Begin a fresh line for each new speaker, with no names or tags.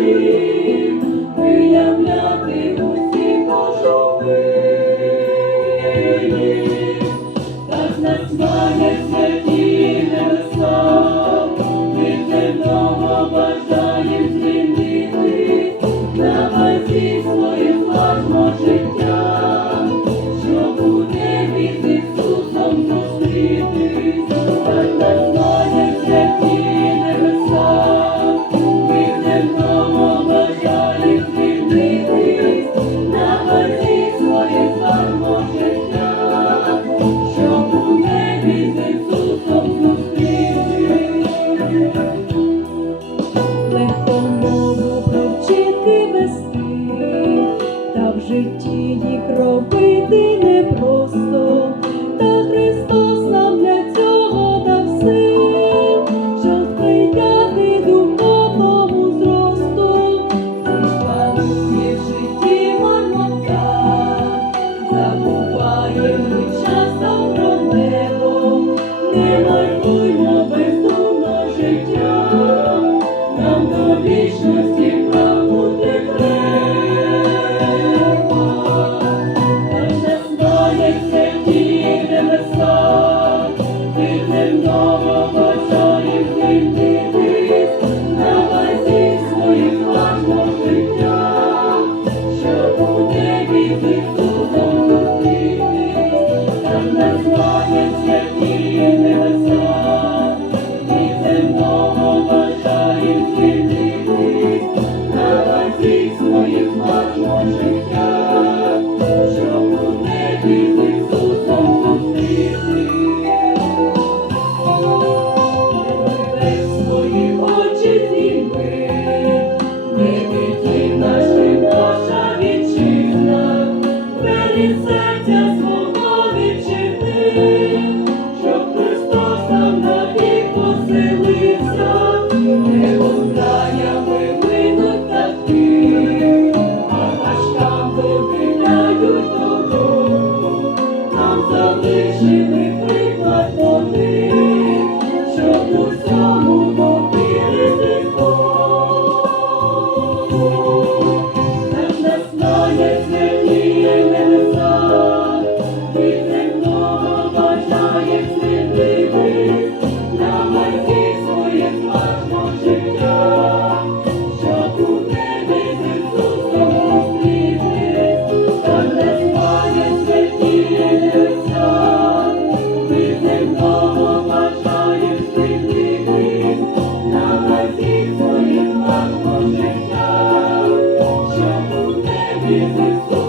Thank you. житті їх робити не просто, та Христос нам для цього дав сил, щоб прийняти духовному зросту, і
панує в житті марнота, забуває ми. everything. Spirit.